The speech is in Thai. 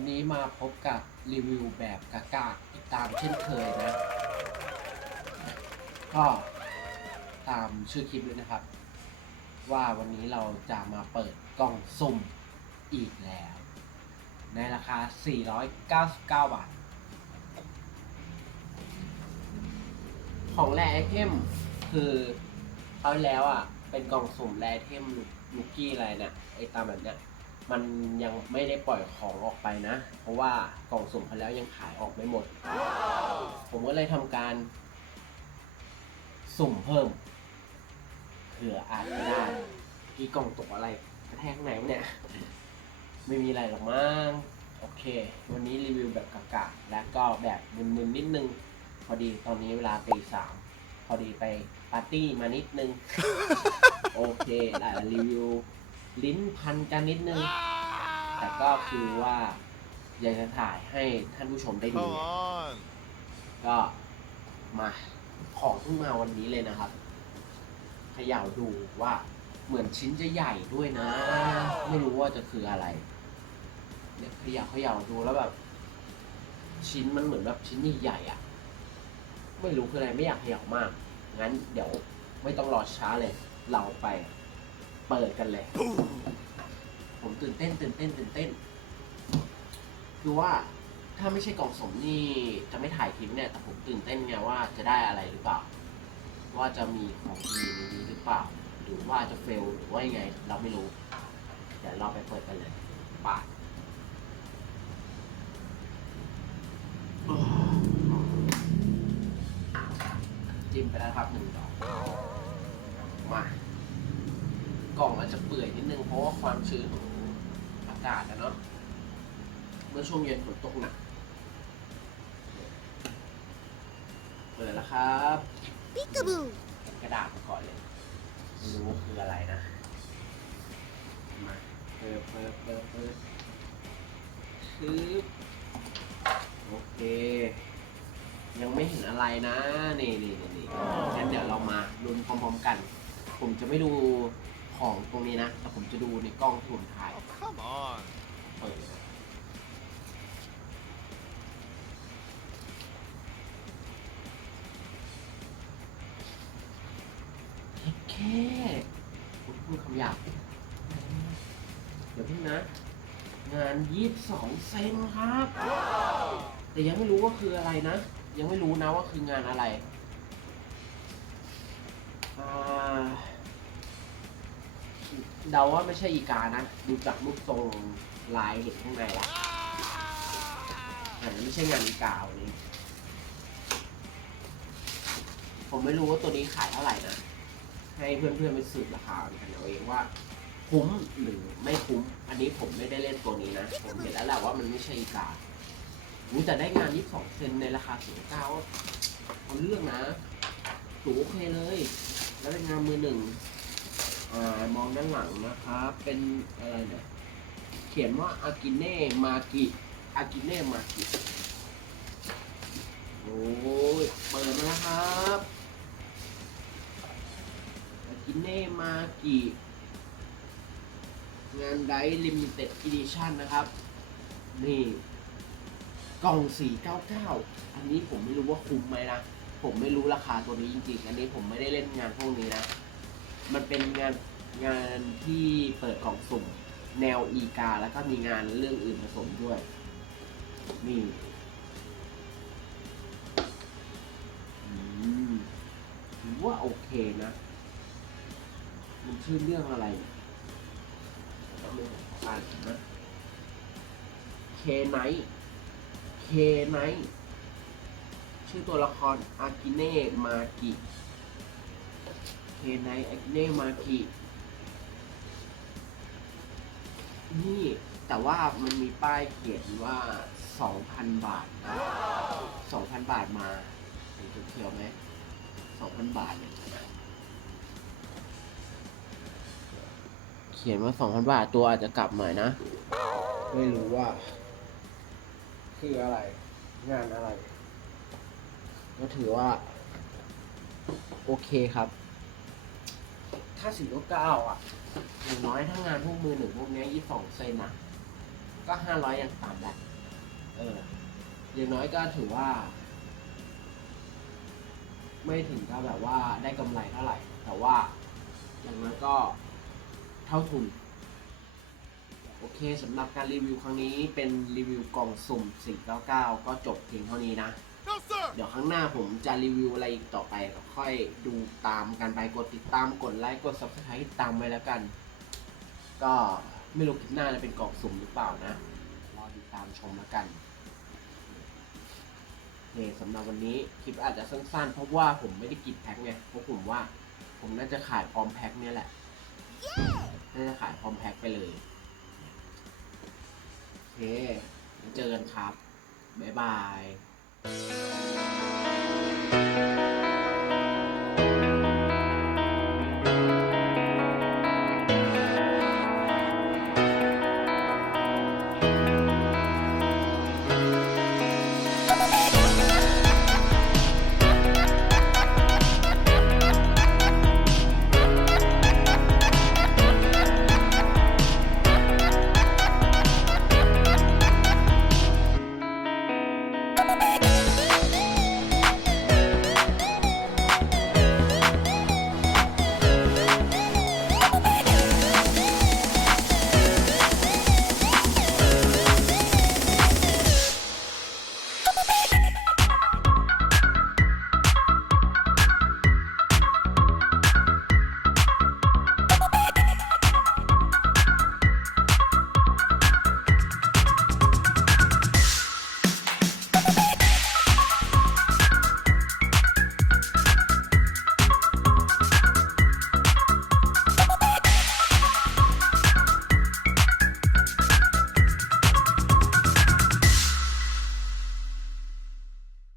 ครับวันนี้มาพบกับรีวิวแบบกากาอีกตามเช่นเคยนะ ก็ตามชื่อคลิปเลยนะครับ ว่าวันนี้เราจะมาเปิดกล่องสุ่มอีกแล้ว ในราคา 499 บาท ของแรไอเทมคือเอาแล้วอะ เป็นกล่องสุ่มแรไอเทมลูกกี้อะไรเนี่ยไอตามแบบเนี้ย มันยังไม่ได้ปล่อยของออกไปนะ เพราะว่ากล่องสุ่มเขาแล้วยังขายออกไม่หมด ผมก็เลยทำการสุ่มเพิ่มเผื่ออาจจะได้กี่กล่องตกอะไรกระแทกไหนเนี่ย ไม่มีอะไรหรอกมั้งโอเค วันนี้รีวิวแบบกากๆและก็แบบมึนๆนิดนึง พอดีตอนนี้เวลาตีสามพอดีไปปาร์ตี้มานิดนึง โอเคอาจจะรีวิว ลิ้นพันกันนิดนึง แต่ก็คือว่าอยากจะถ่ายให้ท่านผู้ชมได้ดู Come on. ก็มาของเพิ่งมาวันนี้เลยนะครับเขย่าดูว่าเหมือนชิ้นจะใหญ่ด้วยนะ ไม่รู้ว่าจะคืออะไรเนี่ยเขย่าเขย่าดูแล้วแบบ ชิ้นมันเหมือนแบบชิ้นใหญ่ๆอะ ไม่รู้คืออะไรไม่อยากเขย่ามาก งั้นเดี๋ยวไม่ต้องรอช้าเลย เราไป เปิดกันเลย ผมตื่นเต้นตื่นเต้นตื่นเต้น คือว่าถ้าไม่ใช่กล่องสมนี่จะไม่ถ่ายคลิปเนี่ย แต่ผมตื่นเต้นไงว่าจะได้อะไรหรือเปล่า ว่าจะมีของดีในนี้หรือเปล่า หรือว่าจะเฟลหรือว่ายังไง เราไม่รู้ เดี๋ยวเราไปเปิดกันเลยป่าจิ้มไปแล้วครับหนึ่ง เปื่อยนิดนึงเพราะว่าความชื้นของอากาศนะเนาะเมื่อช่วงเย็นฝนตกหนักเปิดแล้วครับ Peekaboo. เห็นกระดาษมาก่อนเลยไม่รู้ว่าคืออะไรนะมาเปิดเปิดเปิดเปิดชืบโอเค ยังไม่เห็นอะไรนะนี่นี่นี่นี่งั้นเดี๋ยวเรามาลุ้นพร้อมๆกัน ผมจะไม่ดูของตรง นี้นะแต่ผมจะดูในกล้องที่ผมถ่าย Oh, come on. เปิดเลยแค่คุณพูดคำหยาบเดี๋ยวเพิ่งนะ งานยี่สิบสองเซนครับ แต่ยังไม่รู้ว่าคืออะไรนะ ยังไม่รู้นะว่าคืองานอะไรอ่า เดาว่าไม่ใช่อีกานะ ดูจากรูปทรงลายเห็นข้างในละอาจจะไม่ใช่งานอีกาวันนี้ ผมไม่รู้ว่าตัวนี้ขายเท่าไหร่นะ ให้เพื่อนๆไปสืบราคากันเอาเองว่าคุ้มหรือไม่คุ้ม อันนี้ผมไม่ได้เล่นตัวนี้นะ ผมเห็นแล้วแหละว่ามันไม่ใช่อีการู้แต่ได้งาน22เซนในราคาสูงเก้าเอาเรื่องนะถูกโอเคเลย แล้วเป็นงานมือหนึ่ง มองด้านหลังนะครับ เป็นอะไรเนี่ยเขียนว่าอากิเน่มากิอากิเน่มากิโอ้ยเปิดมาแล้วครับอากิเน่มากิงานไดลิมิเต็ดอีดิชั่นนะครับ นี่กล่อง 499 อันนี้ผมไม่รู้ว่าคุ้มไหมนะ ผมไม่รู้ราคาตัวนี้จริงๆ อันนี้ผมไม่ได้เล่นงานพวกนี้นะ มันเป็นงาน งานที่เปิดกล่องสุ่มแนวอีกา แล้วก็มีงานเรื่องอื่นผสมด้วย นี่อืมถือว่าโอเคนะ มันชื่อเรื่องอะไรเนี่ยเรื่องอ่านนะเคไนเคไนชื่อตัวละครอากิเน่มากิเคไนอากิเน่มากิ นี่แต่ว่ามันมีป้ายเขียนว่า 2,000 บาทนะ2,000 บาทมาเห็นเขียวไหม2,000 บาทเนี่ยเขียนว่า 2,000 บาทตัวอาจจะกลับหน่อยนะ ไม่รู้ว่า คืออะไร งานอะไร ก็ถือว่า โอเคครับ ถ้าสี่เก้าอะอย่างน้อยถ้างานพวกมือหนึ่งพวกเนี้ยี่สองเซนอะ ก็ห้าร้อยย่างต่ำแหละเออ อย่างน้อยก็ถือว่า ไม่ถึงกับแบบว่าได้กำไรเท่าไหร่ แต่ว่าอย่างน้อยก็เท่าทุน โอเคสำหรับการรีวิวครั้งนี้เป็นรีวิวกล่องสุ่ม 499 ก็จบเพียงเท่านี้นะ เดี๋ยวข้างหน้าผมจะรีวิวอะไรอีกต่อไปก็ค่อยดูตามกันไปกดติดตามกดไลค์กด subscribe ตามไว้แล้วกัน ก็ไม่รู้คลิปหน้าจะเป็นกล่องสุ่มหรือเปล่านะรอติดตามชมแล้วกันโอเคสำหรับวันนี้คลิปอาจจะสั้นๆ เพราะว่าผมไม่ได้กินแพ็คไงเพราะผมว่า ผมน่าจะขายพร้อมแพ็คเนี่ยแหละน่าจะขายพร้อมแพ็คไปเลยโอเคแล้วเจอกันครับ บ๊ายบาย Música